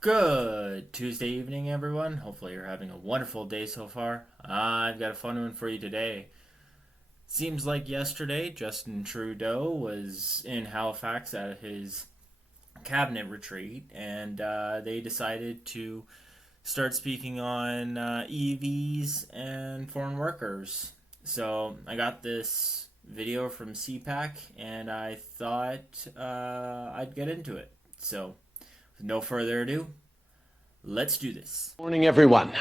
Good Tuesday evening, everyone. Hopefully, you're having a wonderful day so far. I've got a fun one for you today. Seems like yesterday, Justin Trudeau was in Halifax at his cabinet retreat, and they decided to start speaking on EVs and foreign workers. So, I got this video from CPAC, and I thought I'd get into it. So, with no further ado, let's do this. Morning, everyone.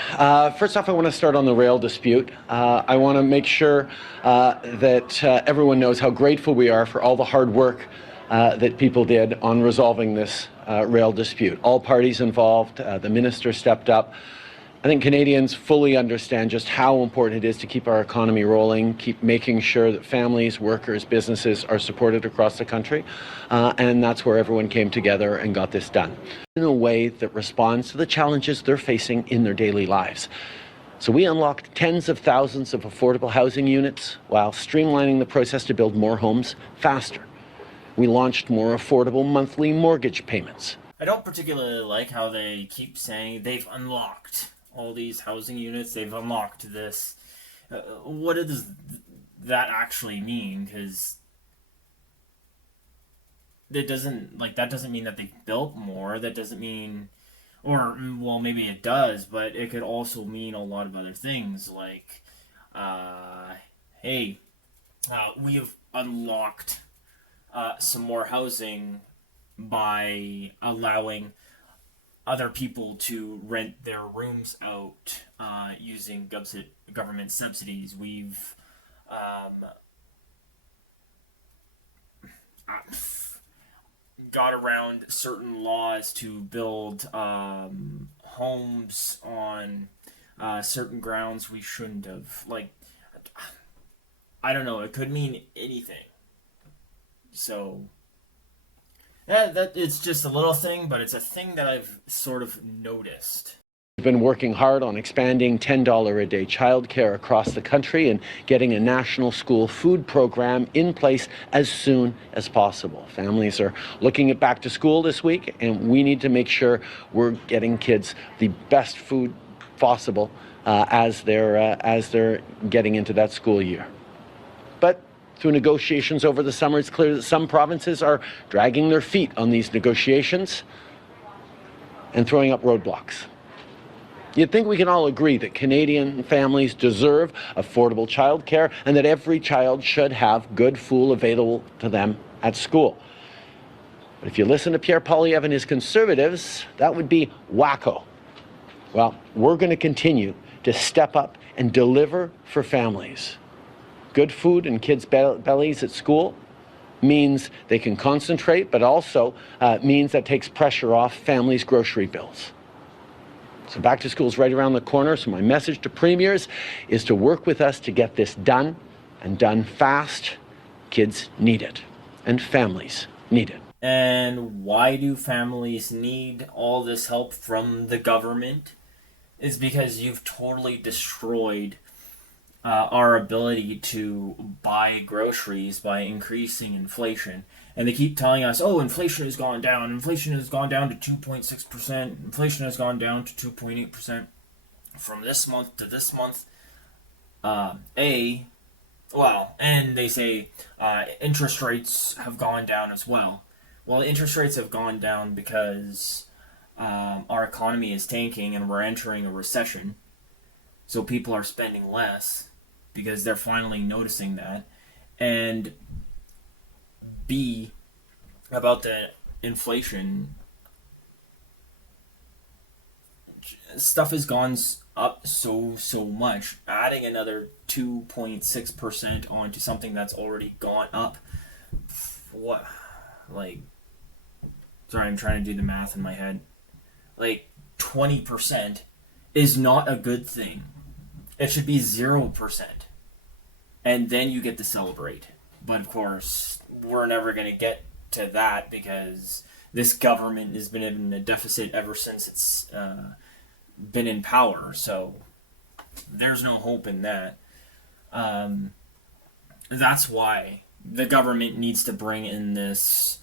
First off, I want to start on the rail dispute. I want to make sure that everyone knows how grateful we are for all the hard work that people did on resolving this rail dispute. All parties involved, the minister stepped up. I think Canadians fully understand just how important it is to keep our economy rolling, keep making sure that families, workers, businesses are supported across the country. And that's where everyone came together and got this done in a way that responds to the challenges they're facing in their daily lives. So we unlocked tens of thousands of affordable housing units while streamlining the process to build more homes faster. We launched more affordable monthly mortgage payments. I don't particularly like how they keep saying they've unlocked all these housing units, they've unlocked this. What does that actually mean? Because that doesn't mean that they've built more. That doesn't mean, or well, maybe it does, but it could also mean a lot of other things. Like, uh, hey, we have unlocked some more housing by allowing other people to rent their rooms out using government subsidies. We've got around certain laws to build homes on certain grounds we shouldn't have. Like, I don't know. It could mean anything. So yeah, that it's just a little thing, but it's a thing that I've sort of noticed. We've been working hard on expanding $10 a day childcare across the country and getting a national school food program in place as soon as possible. Families are looking at back to school this week, and we need to make sure we're getting kids the best food possible as they're getting into that school year. But through negotiations over the summer, it's clear that some provinces are dragging their feet on these negotiations and throwing up roadblocks. You'd think we can all agree that Canadian families deserve affordable childcare and that every child should have good food available to them at school. But if you listen to Pierre Poilievre and his Conservatives, that would be wacko. Well, we're going to continue to step up and deliver for families. Good food in kids' bellies at school means they can concentrate, but also means that takes pressure off families' grocery bills. So back to school is right around the corner, so my message to premiers is to work with us to get this done, and done fast. Kids need it, and families need it. And why do families need all this help from the government? Is because you've totally destroyed our ability to buy groceries by increasing inflation. And they keep telling us, oh, inflation has gone down. Inflation has gone down to 2.6%. Inflation has gone down to 2.8% from this month to this month. And they say interest rates have gone down as well. Well, interest rates have gone down because our economy is tanking and we're entering a recession. So people are spending less because they're finally noticing that. And B, about the inflation, stuff has gone up so much. Adding another 2.6% onto something that's already gone up. What? Like, sorry, I'm trying to do the math in my head. Like, 20% is not a good thing. It should be 0%. And then you get to celebrate. But of course, we're never going to get to that because this government has been in a deficit ever since it's been in power. So there's no hope in that. That's why the government needs to bring in this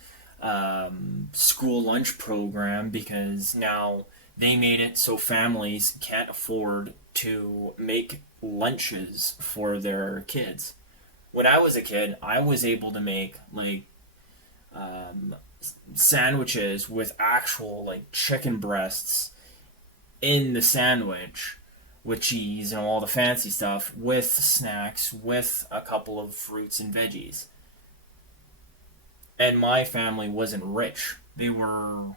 school lunch program because now they made it so families can't afford to make lunches for their kids. When I was a kid, I was able to make like sandwiches with actual like chicken breasts in the sandwich with cheese and all the fancy stuff with snacks with a couple of fruits and veggies. And my family wasn't rich. They were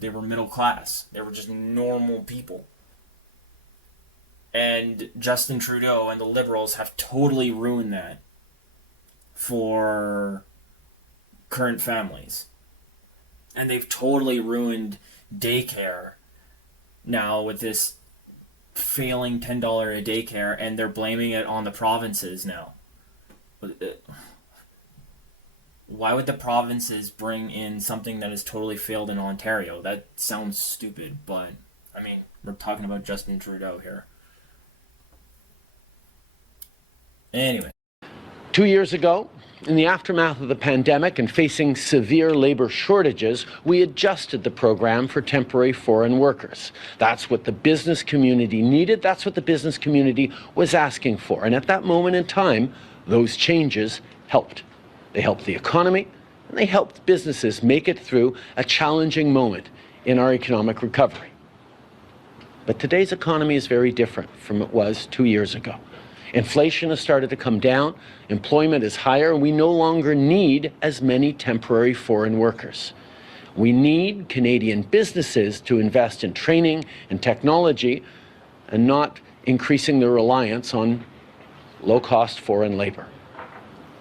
middle class. They were just normal people. And Justin Trudeau and the Liberals have totally ruined that for current families. And they've totally ruined daycare now with this failing $10 a daycare, and they're blaming it on the provinces now. Why would the provinces bring in something that has totally failed in Ontario? That sounds stupid, but I mean, we're talking about Justin Trudeau here. Anyway. 2 years ago, in the aftermath of the pandemic and facing severe labor shortages, we adjusted the program for temporary foreign workers. That's what the business community needed. That's what the business community was asking for. And at that moment in time, those changes helped. They helped the economy, and they helped businesses make it through a challenging moment in our economic recovery. But today's economy is very different from it was 2 years ago. Inflation has started to come down, employment is higher, and we no longer need as many temporary foreign workers. We need Canadian businesses to invest in training and technology and not increasing their reliance on low-cost foreign labor.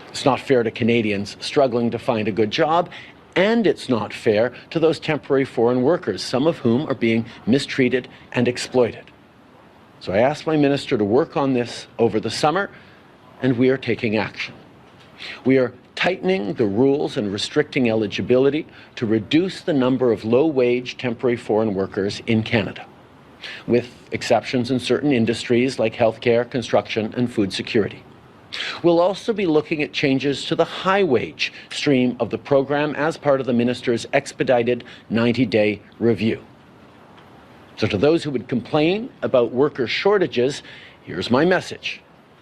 It's not fair to Canadians struggling to find a good job, and it's not fair to those temporary foreign workers, some of whom are being mistreated and exploited. So I asked my minister to work on this over the summer, and we are taking action. We are tightening the rules and restricting eligibility to reduce the number of low-wage temporary foreign workers in Canada, with exceptions in certain industries like healthcare, construction, and food security. We'll also be looking at changes to the high-wage stream of the program as part of the minister's expedited 90-day review. So to those who would complain about worker shortages, here's my message.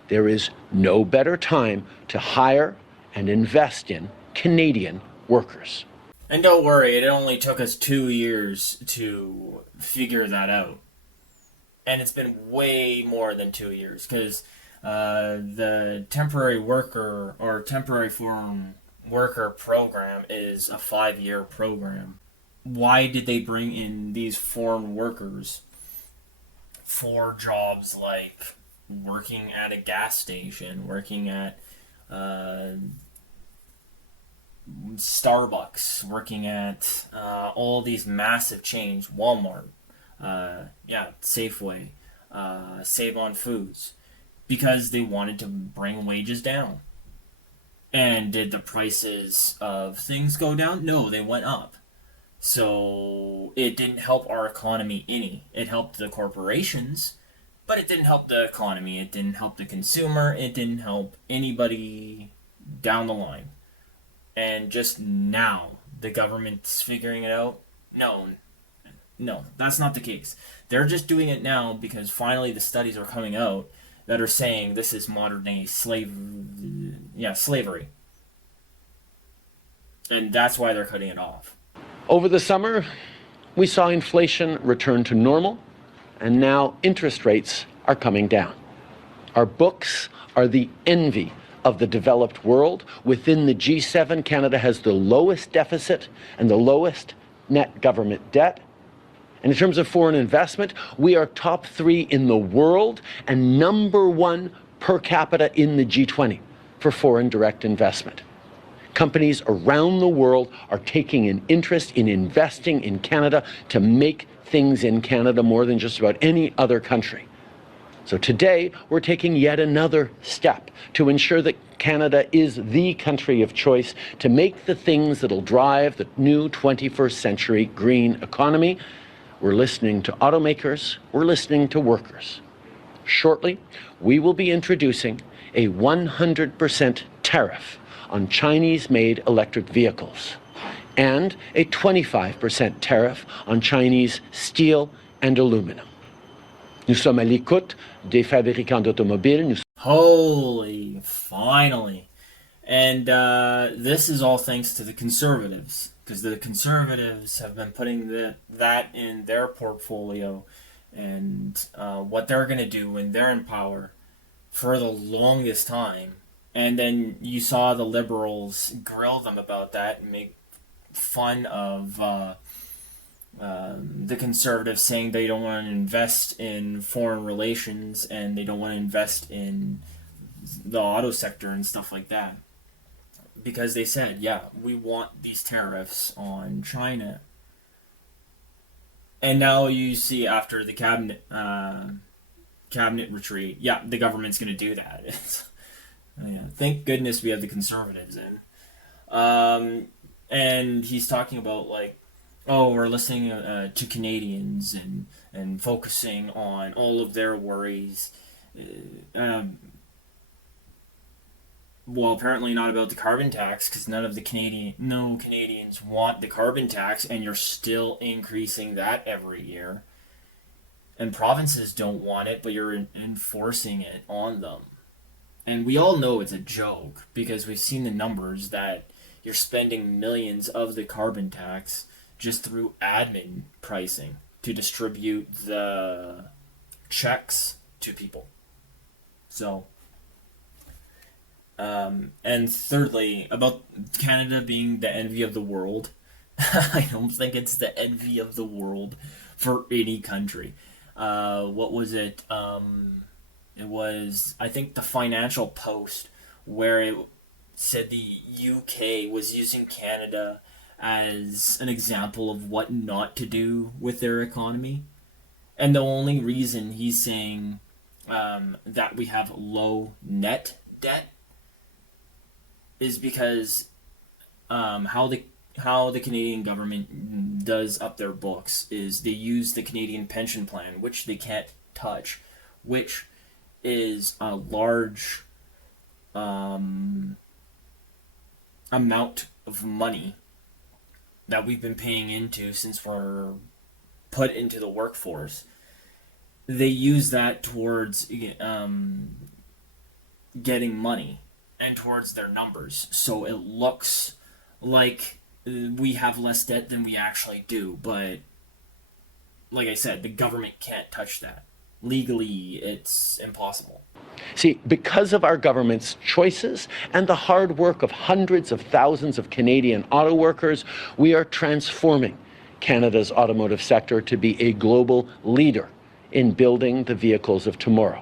There is no better time to hire and invest in Canadian workers. And don't worry, it only took us 2 years to figure that out. And it's been way more than 2 years, because the temporary worker or temporary foreign worker program is a 5-year program. Why did they bring in these foreign workers for jobs like working at a gas station, working at Starbucks, working at all these massive chains, Walmart, Safeway, Save on Foods, because they wanted to bring wages down. And did the prices of things go down? No, they went up. So it didn't help our economy any. It helped the corporations, but it didn't help the economy. It didn't help the consumer. It didn't help anybody down the line. And just now, the government's figuring it out? No, that's not the case. They're just doing it now because finally the studies are coming out that are saying this is modern day slavery. And that's why they're cutting it off. Over the summer, we saw inflation return to normal, and now interest rates are coming down. Our books are the envy of the developed world. Within the G7, Canada has the lowest deficit and the lowest net government debt. And in terms of foreign investment, we are top 3 in the world and number 1 per capita in the G20 for foreign direct investment. Companies around the world are taking an interest in investing in Canada to make things in Canada more than just about any other country. So today, we're taking yet another step to ensure that Canada is the country of choice to make the things that'll drive the new 21st century green economy. We're listening to automakers, we're listening to workers. Shortly, we will be introducing a 100% tariff on Chinese-made electric vehicles, and a 25% tariff on Chinese steel and aluminum. Nous sommes à l'écoute des fabricants d'automobiles. Holy, finally. And this is all thanks to the conservatives, because the conservatives have been putting that in their portfolio and what they're going to do when they're in power for the longest time. And then you saw the liberals grill them about that and make fun of the conservatives, saying they don't want to invest in foreign relations and they don't want to invest in the auto sector and stuff like that. Because they said, yeah, we want these tariffs on China. And now you see after the cabinet retreat, yeah, the government's going to do that. Yeah, thank goodness we have the conservatives in. And he's talking about like, oh, we're listening to Canadians and focusing on all of their worries. Well, apparently not about the carbon tax, because no Canadians want the carbon tax, and you're still increasing that every year. And provinces don't want it, but you're enforcing it on them. And we all know it's a joke, because we've seen the numbers that you're spending millions of the carbon tax just through admin pricing to distribute the checks to people. So, and thirdly, about Canada being the envy of the world, I don't think it's the envy of the world for any country. What was it? It was, I think, the Financial Post, where it said the UK was using Canada as an example of what not to do with their economy. And the only reason he's saying that we have low net debt is because how the Canadian government does up their books is they use the Canadian pension plan, which they can't touch, which is a large amount of money that we've been paying into since we're put into the workforce. They use that towards getting money and towards their numbers. So it looks like we have less debt than we actually do. But like I said, the government can't touch that. Legally, it's impossible. See, because of our government's choices and the hard work of hundreds of thousands of Canadian auto workers, we are transforming Canada's automotive sector to be a global leader in building the vehicles of tomorrow.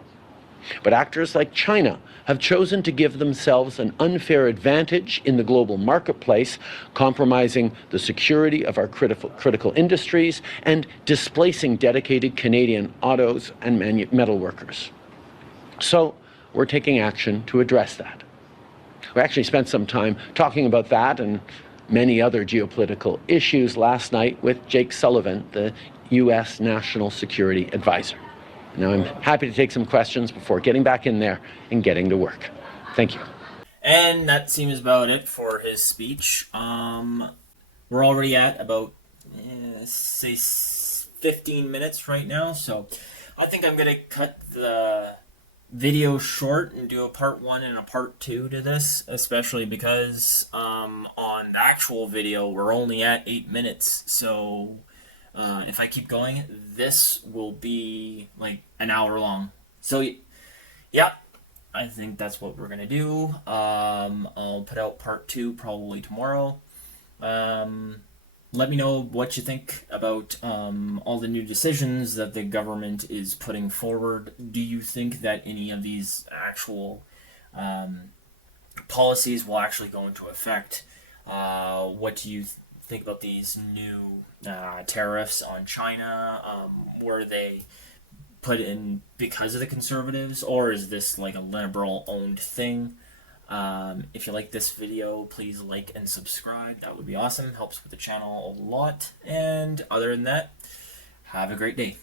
But actors like China have chosen to give themselves an unfair advantage in the global marketplace, compromising the security of our critical industries and displacing dedicated Canadian autos and metal workers. So we're taking action to address that. We actually spent some time talking about that and many other geopolitical issues last night with Jake Sullivan, the U.S. National Security Advisor. Now I'm happy to take some questions before getting back in there and getting to work. Thank you. And that seems about it for his speech. We're already at about, say, 15 minutes right now, so I think I'm going to cut the video short and do a part 1 and a part 2 to this, especially because on the actual video we're only at 8 minutes, so if I keep going, this will be like an hour long. So yeah, I think that's what we're gonna do. I'll put out part 2 probably tomorrow. Let me know what you think about all the new decisions that the government is putting forward. Do you think that any of these actual policies will actually go into effect? What do you think about these new tariffs on China? Were they put in because of the conservatives, or is this like a liberal-owned thing? If you like this video, please like and subscribe. That would be awesome. Helps with the channel a lot. And other than that, have a great day.